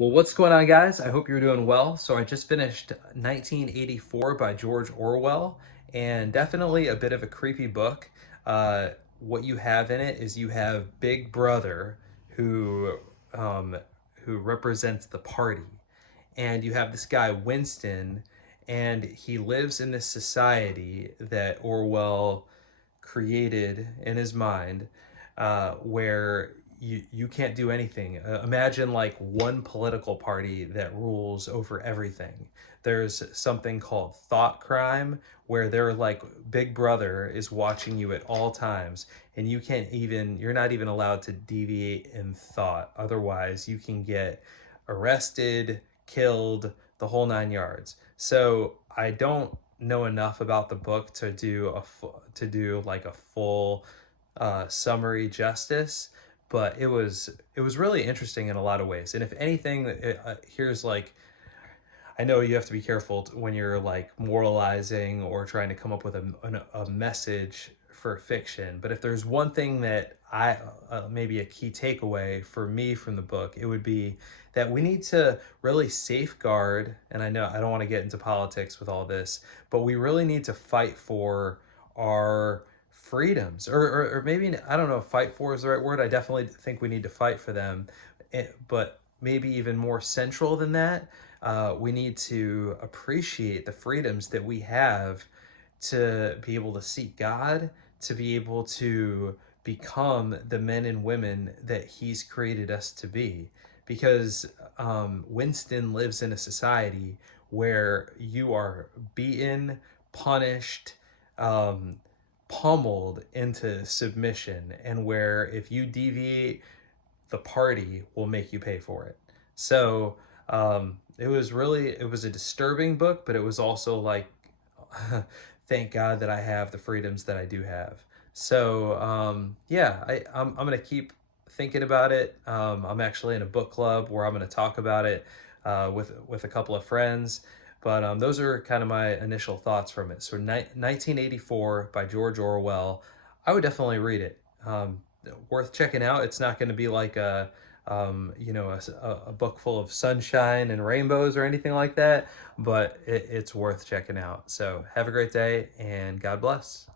Well, what's going on, guys? I hope you're doing well. So, I just finished 1984 by George Orwell, and definitely a bit of a creepy book. What you have in it is you have Big Brother, who um, who represents the party, and you have this guy Winston, and he lives in this society that Orwell created in his mind, where you can't do anything. Imagine like one political party that rules over everything. There's something called thought crime, where they're like Big Brother is watching you at all times, and you're not even allowed to deviate in thought. Otherwise, you can get arrested, killed, the whole nine yards. So I don't know enough about the book to do like a full summary justice, but it was really interesting in a lot of ways. And if anything, here's like, I know you have to be careful when you're like moralizing or trying to come up with a message for fiction. But if there's one thing that maybe a key takeaway for me from the book, it would be that we need to really safeguard, and I know I don't want to get into politics with all this, but we really need to fight for our freedoms, or maybe, I don't know if fight for is the right word. I definitely think we need to fight for them. But maybe even more central than that, we need to appreciate the freedoms that we have to be able to seek God, to be able to become the men and women that He's created us to be. Because Winston lives in a society where you are beaten, punished, um, pummeled into submission, and where if you deviate, the party will make you pay for it. So it was a disturbing book, but it was also like, thank God that I have the freedoms that I do have. So yeah, I'm gonna keep thinking about it. I'm actually in a book club where I'm gonna talk about it with a couple of friends. But those are kind of my initial thoughts from it. So 1984 by George Orwell, I would definitely read it. Worth checking out. It's not going to be like a book full of sunshine and rainbows or anything like that, but it's worth checking out. So have a great day and God bless.